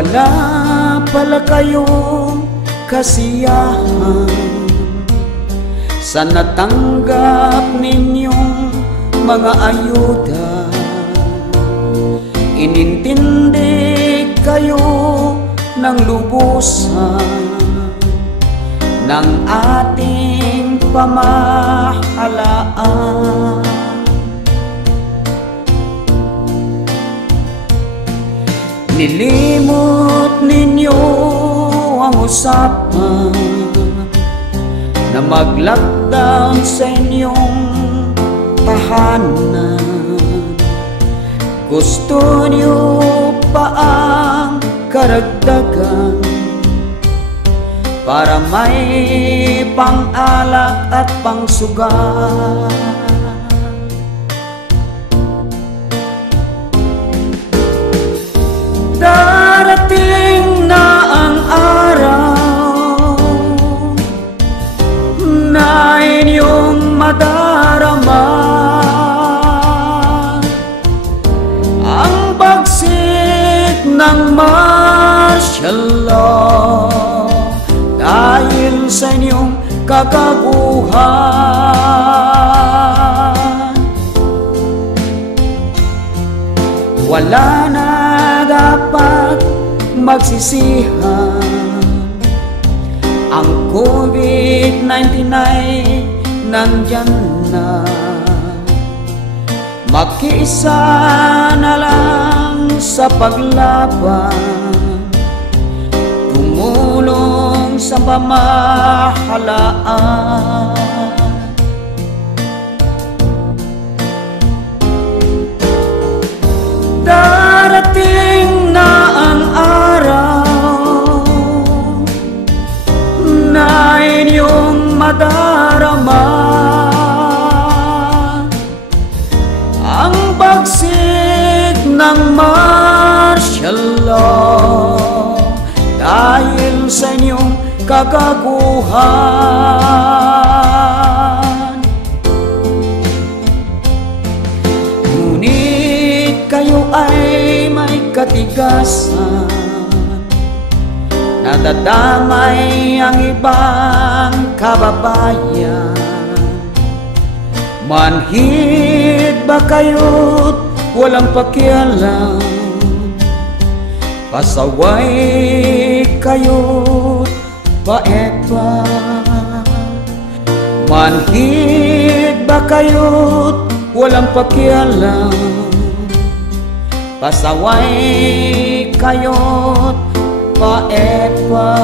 wala pala kayong kasiyahan sa natanggap ninyong mga ayuda. Inintindi kayo ng lubusan ng ating pamahalaan. Nilimot ninyo ang usapan na mag-lockdown sa inyong tahanan. Gusto niyo pa ang karagdagan para may pang-alak at pang-sugat. Darating na ang araw na inyong madarama ang bagsik ng martial law dahil sa inyong kagaguhan. Wala na dapat magsisihan, ang COVID-19 ay nandyan na. Makiisa na lang sa paglaban, tumulong sa pamahalaan. Darating na ang araw na inyong madarama ang bagsik ng martial law dahil sa inyong kagaguhan. Ngunit kayo ay may katigasan, nadadamay ang ibang kababayan. Manhid ba kayo't walang pakialam? Pasaway kayo't paepa? Manhid ba kayo't walang pakialam? Pasaway kayo't paepa?